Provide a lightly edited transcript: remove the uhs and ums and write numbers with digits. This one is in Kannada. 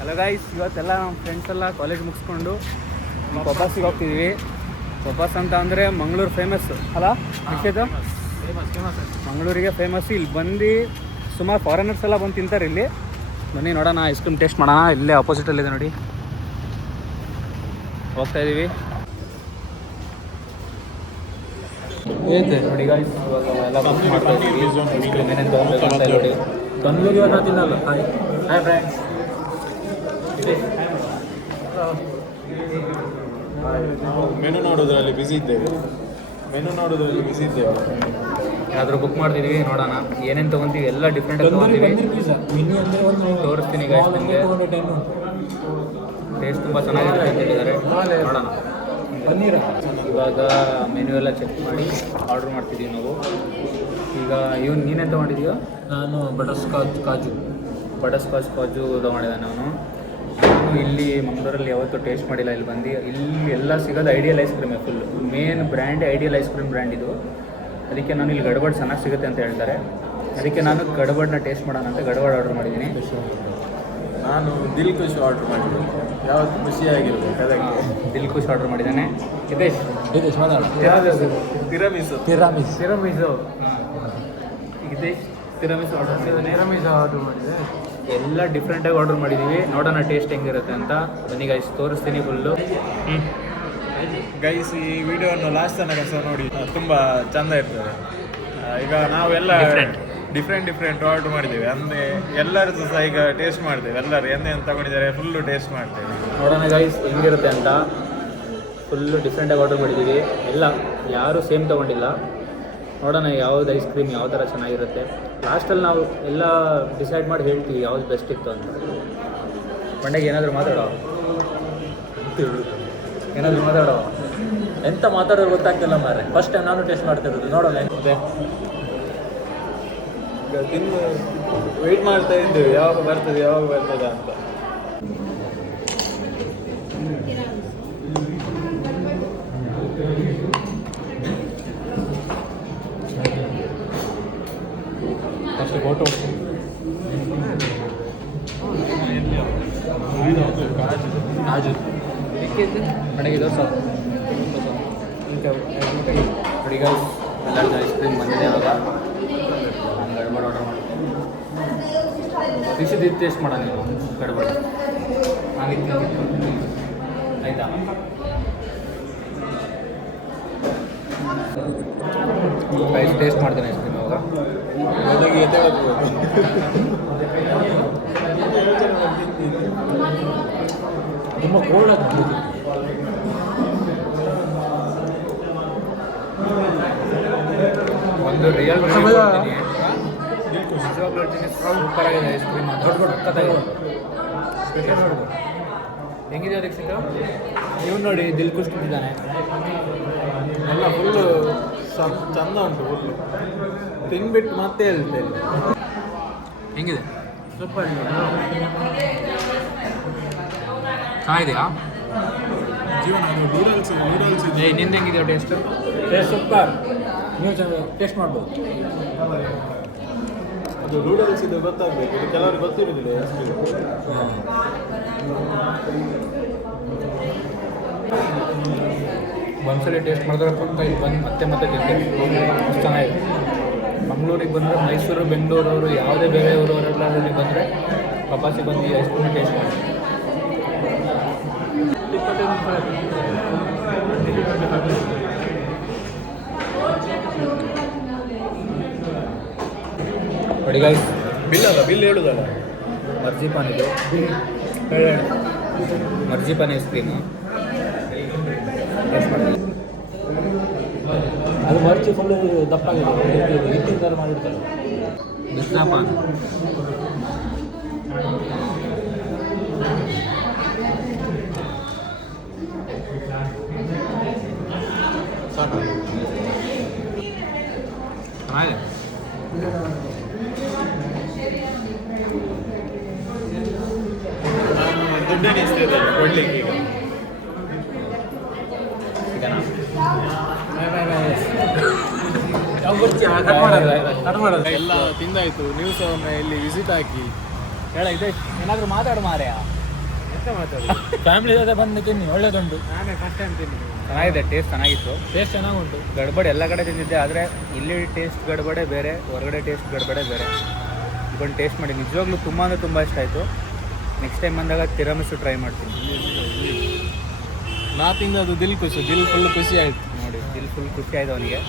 ಹಲೋ ಗೈಸ್, ಇವತ್ತೆಲ್ಲ ನಮ್ಮ ಫ್ರೆಂಡ್ಸ್ ಎಲ್ಲ ಕಾಲೇಜ್ ಮುಗಿಸ್ಕೊಂಡು ಪಪಾಸಿಗೆ ಹೋಗ್ತಿದ್ವಿ. ಪಪಾಸ್ ಅಂತ ಅಂದರೆ ಮಂಗಳೂರು ಫೇಮಸ್ಸು ಅಲ್ಲ ನಿಶ್ಚಿತ? ಮಂಗಳೂರಿಗೆ ಫೇಮಸ್ಸು. ಇಲ್ಲಿ ಬಂದು ಸುಮಾರು ಫಾರಿನರ್ಸ್ ಎಲ್ಲ ಬಂದು ತಿಂತಾರೆ ಇಲ್ಲಿ. ಬನ್ನಿ ನೋಡೋಣ, ಐಸ್ ಕ್ರೀಮ್ ಟೇಸ್ಟ್ ಮಾಡೋಣ. ಇಲ್ಲೇ ಆಪೋಸಿಟಲ್ಲಿದೆ ನೋಡಿ, ಹೋಗ್ತಾ ಇದ್ದೀವಿ. ನೋಡಿ ಗಾಯ್ಸ್, ಇವಾಗ ಎಲ್ಲ ಬುಕ್ ಮಾಡ್ತಾ ಇದ್ದೀವಿ. ಐಸ್ ಕ್ರೀಮ್ ಏನೇನು ತೊಗೊಳ್ಬೇಕು ಅಂತ ನೋಡಿ. ತಂದೂರಿ ಇವತ್ತು ತಿನ್ನಲ್ಲ. Hi hi friends. ಮೆನು ನೋಡೋದ್ರಲ್ಲಿ ಬಿಸಿ ಇದ್ದೇವೆ. ಏನಾದರೂ ಬುಕ್ ಮಾಡ್ತಿದ್ದೀವಿ, ನೋಡೋಣ ಏನೇನು ತೊಗೊತೀವಿ. ಎಲ್ಲ ಡಿಫ್ರೆಂಟ್ ತೊಗೊತೀವಿ, ತೋರಿಸ್ತೀನಿ ಗಾಯ್ಸ್ ನಿಮಗೆ. ಟೇಸ್ಟ್ ತುಂಬ ಚೆನ್ನಾಗಿರುತ್ತೆ ಅಂತ ಹೇಳಿದ್ದಾರೆ, ನೋಡೋಣ. ಇವಾಗ ಮೆನು ಎಲ್ಲ ಚೆಕ್ ಮಾಡಿ ಆರ್ಡ್ರ್ ಮಾಡ್ತಿದ್ದೀವಿ ನಾವು. ಈಗ ನೀನೇನು ತೊಗೊಂಡಿದ್ದೀಯೋ? ನಾನು ಬಟರ್ ಸ್ಕಾಚ್ ಕಾಜು ತೊಗೊಂಡಿದ್ದೆ. ನಾನು ಇಲ್ಲಿ ಮಂಗಳೂರಲ್ಲಿ ಯಾವತ್ತೂ ಟೇಸ್ಟ್ ಮಾಡಿಲ್ಲ. ಇಲ್ಲಿ ಬಂದು ಇಲ್ಲಿ ಎಲ್ಲ ಸಿಗೋದು ಐಡಿಯಲ್ ಐಸ್ ಕ್ರೀಮೇ. Full main brand Ideal ice cream brand ಇದು. ಅದಕ್ಕೆ ನಾನು ಇಲ್ಲಿ ಗಡ್ಬಡ್ ಚೆನ್ನಾಗಿ ಸಿಗುತ್ತೆ ಅಂತ ಹೇಳ್ತಾರೆ. ಅದಕ್ಕೆ ನಾನು ಗಡ್ಬಡ್ನ ಟೇಸ್ಟ್ ಮಾಡೋಣ ಅಂತ ಗಡ್ಬಡ್ ಆರ್ಡ್ರ್ ಮಾಡಿದ್ದೀನಿ. ನಾನು ದಿಲ್ ಖುಷ್ ಆರ್ಡ್ರ್ ಮಾಡಿದ್ದೀನಿ. ಯಾವತ್ತು ಖುಷಿಯಾಗಿರ್ಬೇಕು ಅದಕ್ಕೆ ದಿಲ್ ಖುಷ್ ಆರ್ಡ್ರ್ ಮಾಡಿದ್ದಾನೆ. ಹಿತೇಶ್ ಯಾವುದು? ತಿರಮಿಸು. ಹಿತೇಶ್ ತಿರಮಿಸು ಆರ್ಡ್ರ್ ಮಾಡಿದ್ದಾನೆ. ಆರ್ಡ್ರ್ ಮಾಡಿದೆ. ಎಲ್ಲ ಡಿಫ್ರೆಂಟಾಗಿ ಆರ್ಡ್ರ್ ಮಾಡಿದ್ದೀವಿ, ನೋಡೋಣ ಟೇಸ್ಟ್ ಹೆಂಗಿರುತ್ತೆ ಅಂತ. ಬನ್ನಿ ಗೈಸ್, ತೋರಿಸ್ತೀನಿ ಫುಲ್ಲು. ಗೈಸ್, ಈ ವಿಡಿಯೋವನ್ನು ಲಾಸ್ಟ್ ತನಕ ಸಹ ನೋಡಿ, ತುಂಬ ಚೆಂದ ಇರ್ತದೆ. ಈಗ ನಾವೆಲ್ಲ ಡಿಫ್ರೆಂಟ್ ಆರ್ಡ್ರ್ ಮಾಡಿದ್ದೀವಿ. ಅಂದರೆ ಎಲ್ಲರದ್ದು ಸಹ ಈಗ ಟೇಸ್ಟ್ ಮಾಡ್ತೇವೆ. ಎಲ್ಲರೂ ಎಂದೇನು ತಗೊಂಡಿದ್ದಾರೆ ಫುಲ್ಲು ಟೇಸ್ಟ್ ಮಾಡ್ತೇವೆ. ನೋಡೋಣ ಗೈಸ್ ಹೆಂಗಿರುತ್ತೆ ಅಂತ. ಫುಲ್ಲು ಡಿಫ್ರೆಂಟಾಗಿ ಆರ್ಡ್ರ್ ಮಾಡಿದ್ದೀವಿ. ಎಲ್ಲ ಯಾರೂ ಸೇಮ್ ತೊಗೊಂಡಿಲ್ಲ. ನೋಡೋಣ ಯಾವ್ದು ಐಸ್ ಕ್ರೀಮ್ ಯಾವ ಥರ ಚೆನ್ನಾಗಿರುತ್ತೆ. ಲಾಸ್ಟಲ್ಲಿ ನಾವು ಎಲ್ಲ ಡಿಸೈಡ್ ಮಾಡಿ ಹೇಳ್ತೀವಿ ಯಾವ್ದು ಬೆಸ್ಟ್ ಇತ್ತು ಅಂತ. ಮಂಡ್ಯಗೆ ಏನಾದರೂ ಮಾತಾಡೋ ಎಂತ ಮಾತಾಡೋದು ಗೊತ್ತಾಗ್ತಿಲ್ಲ ಮಾರೆ. ಫಸ್ಟ್ ಟೈಮ್ ನಾನು ಟೇಸ್ಟ್ ಮಾಡ್ತಿರೋದು, ನೋಡೋಣ ಹೆಂಗಿದೆ. ಈಗ ತಿನ್ನು ವೆಯ್ಟ್ ಮಾಡ್ತಾ ಇದ್ದೇವೆ, ಯಾವಾಗ ಬರ್ತದೆ ಅಂತ. ಅಷ್ಟು ಫೋಟೋ ಕಾಜು ಮನೆಗೆ ದೋಸೆ ನೋಡಿ ಗೈಸ್, ಎಲ್ಲ ಐಸ್ ಕ್ರೀಮ್ ಬಂದಿದೆ. ಇವಾಗ ನಾನು ಗಡ್ಬಡ್ ಆರ್ಡರ್ ಮಾಡಿ ಬಿಸಿದು ಟೇಸ್ಟ್ ಮಾಡೋಣ. ನೀವು ಗಡ್ಬಡ್ ಆಯಿತಾ? ಐಸ್ ಟೇಸ್ಟ್ ಮಾಡ್ತೇನೆ ಐಸ್ ಕ್ರೀಮ್ ಇವಾಗ. ತುಂಬ ಕೋಲ್ಡ್ ಆಗಿ ಒಂದು ರಿಯಲ್ ಸೂಪರ್ ಆಗಿದೆ ಐಸ್ ಕ್ರೀಮ್. ದೊಡ್ಡ ಹೆಂಗಿದೆ ಅದಕ್ಕೆ ಇವ್ನು ನೋಡಿ, ದಿಲ್ ಖುಷ್ ತಿಂತಿದ್ದಾನೆ. ಎಲ್ಲ ಫುಲ್ಲು ಚಂದ ಉಂಟು. ಫುಲ್ಲು ತಿನ್ಬಿಟ್ಟು ಮತ್ತೆ ಹೇಳ್ತೇನೆ. ಹೆಂಗಿದೆ? ಸೂಪರ್. ಚೆನ್ನಾಗಿದೆಯಾ? ಜೀವನ ನೂಡಲ್ಸ್ ನಿಂದು ಹೆಂಗಿದೆಯಾ ಟೇಸ್ಟ್ ಸೂಪರ್. ನೀವು ಟೇಸ್ಟ್ ಮಾಡ್ಬೋದು. ಅದು ನೂಡಲ್ಸ್ ಇದು ಗೊತ್ತಾಗಬೇಕು. ಇದು ಕೆಲವರಿಗೆ ಗೊತ್ತಿರೋದಿಲ್ಲ. ಒಂದ್ಸಲಿ ಟೇಸ್ಟ್ ಮಾಡಿದ್ರೆ ಪಕ್ಕ ಇಲ್ಲಿ ಬಂದು ಮತ್ತೆ ತಿಂತೀನಿ. ಅಷ್ಟು ಚೆನ್ನಾಗಿದೆ. ಮಂಗಳೂರಿಗೆ ಬಂದರೆ ಮೈಸೂರು, ಬೆಂಗಳೂರವರು, ಯಾವುದೇ ಬೇರೆ ಊರವರೆಲ್ಲ ಇಲ್ಲಿ ಬಂದರೆ ಪಪಾಸಿ ಬಂದು ಈ ಐಸ್ ಕ್ರೀಮ್ ಟೇಸ್ಟ್ ಮಾಡಿ. ನೋಡಿ ಗೈಸ್, ಬಿಲ್ ಹೇಳುದಲ್ಲ. ಮರ್ಜಿಪಾನ್ ಇದು, ಮರ್ಜಿಪಾನ್ ಐಸ್ ಕ್ರೀಮು ಟೇಸ್ಟ್ ಮಾಡಿ. ಅದು ಮರ್ಚಿ ಫುಲ್ ದಪ್ಪಾಗಿದೆ, ಹಿಟ್ಟಿನ ಥರ ಮಾಡಿರ್ತಾರೆ. ಮಿರ್ಜಾಪಾನ್ ಸಾಕು. ಚೆನ್ನಾಗಿದೆ. ದುಡ್ಡನ್ನು ಇಷ್ಟೇ ಕೊಡ್ಲಿಕ್ಕೆ ಈಗ ಎಲ್ಲ ತಿಂದಾಯ್ತು. ನೀವು ಸಹ ಒಮ್ಮೆ ಇಲ್ಲಿ ವಿಸಿಟ್ ಹಾಕಿ. ಹೇಳ ಇದೆ, ಏನಾದರೂ ಮಾತಾಡು ಮಾರ್ಯ. ಫ್ಯಾಮಿಲಿ ಜೊತೆ ಬಂದು ತಿನ್ನಿ, ಒಳ್ಳೇದುಂಟು. ನಾನೇ ಫಸ್ಟ್ ಟೈಮ್ ತಿಂದಿದ್ದು. ಚೆನ್ನಾಗಿದೆ, ಟೇಸ್ಟ್ ಚೆನ್ನಾಗಿತ್ತು. ಟೇಸ್ಟ್ ಚೆನ್ನಾಗುಂಟು. ಗಡ್ಬಡೆ ಎಲ್ಲ ಕಡೆ ತಿಂದಿದ್ದೆ, ಆದರೆ ಇಲ್ಲಿ ಟೇಸ್ಟ್ ಗಡ್ಬಡೆ ಬೇರೆ, ಹೊರಗಡೆ ಟೇಸ್ಟ್ ಗಡ್ಬಡೆ ಬೇರೆ. ಇಕೊಂಡು ಟೇಸ್ಟ್ ಮಾಡಿ ನಿಜವಾಗ್ಲೂ ತುಂಬ ಅಂದರೆ ತುಂಬ ಇಷ್ಟ ಆಯಿತು. ನೆಕ್ಸ್ಟ್ ಟೈಮ್ ಬಂದಾಗ ತಿರಾಮಿಸು ಟ್ರೈ ಮಾಡ್ತೀನಿ. ನಾ ತಿಂದದು ದಿಲ್ ಫುಲ್ ಖುಷಿ ಆಯಿತು ನೋಡಿ, ದಿಲ್ ಫುಲ್ ಖುಷಿ ಆಯಿತು ಅವನಿಗೆ.